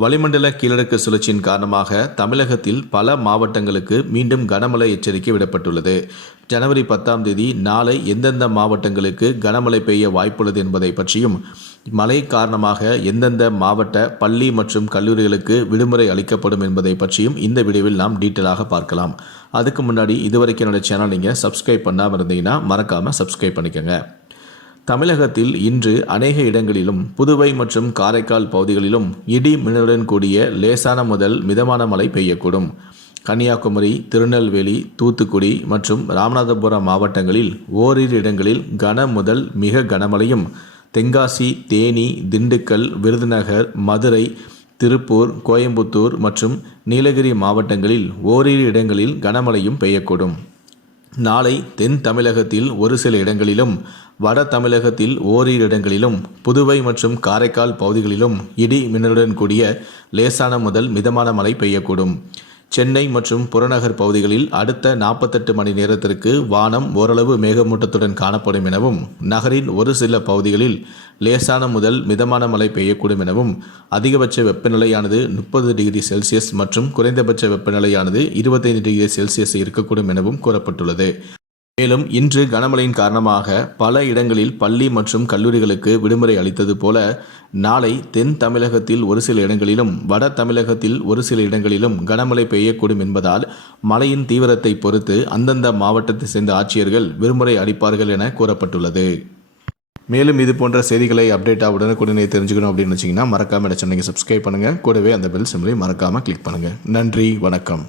வளிமண்டல கீழடுக்கு சுழற்சியின் காரணமாக தமிழகத்தில் பல மாவட்டங்களுக்கு மீண்டும் கனமழை எச்சரிக்கை விடப்பட்டுள்ளது. ஜனவரி பத்தாம் தேதி நாளை எந்தெந்த மாவட்டங்களுக்கு கனமழை பெய்ய வாய்ப்புள்ளது என்பதை பற்றியும் மழை காரணமாக எந்தெந்த மாவட்ட பள்ளி மற்றும் கல்லூரிகளுக்கு விடுமுறை அளிக்கப்படும் என்பதை பற்றியும் இந்த வீடியோவில் நாம் டீட்டெயிலாக பார்க்கலாம். அதுக்கு முன்னாடி இதுவரைக்கும் என்னோட சேனல் நீங்கள் சப்ஸ்கிரைப் பண்ணாமல் இருந்தீங்கன்னா மறக்காமல் சப்ஸ்கிரைப் பண்ணிக்கோங்க. தமிழகத்தில் இன்று அநேக இடங்களிலும் புதுவை மற்றும் காரைக்கால் பகுதிகளிலும் இடி மின்னலுடன் கூடிய லேசான முதல் மிதமான மழை பெய்யக்கூடும். கன்னியாகுமரி திருநெல்வேலி தூத்துக்குடி மற்றும் ராமநாதபுரம் மாவட்டங்களில் ஓரிரு இடங்களில் கன முதல் மிக கனமழையும் தென்காசி தேனி திண்டுக்கல் விருதுநகர் மதுரை திருப்பூர் கோயம்புத்தூர் மற்றும் நீலகிரி மாவட்டங்களில் ஓரிரு இடங்களில் கனமழையும் பெய்யக்கூடும். நாளை தென் தமிழகத்தில் ஒரு சில இடங்களிலும் வட தமிழகத்தில் ஓரிரு இடங்களிலும் புதுவை மற்றும் காரைக்கால் பகுதிகளிலும் இடி மின்னலுடன் கூடிய லேசான முதல் மிதமான மழை பெய்யக்கூடும். சென்னை மற்றும் புறநகர் பகுதிகளில் அடுத்த நாற்பத்தெட்டு மணி நேரத்திற்கு வானம் ஓரளவு மேகமூட்டத்துடன் காணப்படும் எனவும் நகரின் ஒரு சில பகுதிகளில் லேசான முதல் மிதமான மழை பெய்யக்கூடும் எனவும் அதிகபட்ச வெப்பநிலையானது முப்பது டிகிரி செல்சியஸ் மற்றும் குறைந்தபட்ச வெப்பநிலையானது இருபத்தைந்து டிகிரி செல்சியஸ் இருக்கக்கூடும் எனவும் கூறப்பட்டுள்ளது. மேலும் இன்று கனமழையின் காரணமாக பல இடங்களில் பள்ளி மற்றும் கல்லூரிகளுக்கு விடுமுறை அளித்தது போல நாளை தென் தமிழகத்தில் ஒரு சில இடங்களிலும் வட தமிழகத்தில் ஒரு சில இடங்களிலும் கனமழை பெய்யக்கூடும் என்பதால் மழையின் தீவிரத்தை பொறுத்து அந்தந்த மாவட்டத்தை சேர்ந்த ஆட்சியர்கள் விடுமுறை அளிப்பார்கள் என கூறப்பட்டுள்ளது. மேலும் இது போன்ற செய்திகளை அப்டேட்டாக உடனுக்குடனே தெரிஞ்சுக்கணும் அப்படின்னு வச்சிங்கன்னா மறக்காமல் சேனலை சப்ஸ்கிரைப் பண்ணுங்கள் கூடவே அந்த பெல் சிம்லையும் மறக்காமல் கிளிக் பண்ணுங்கள் நன்றி வணக்கம்.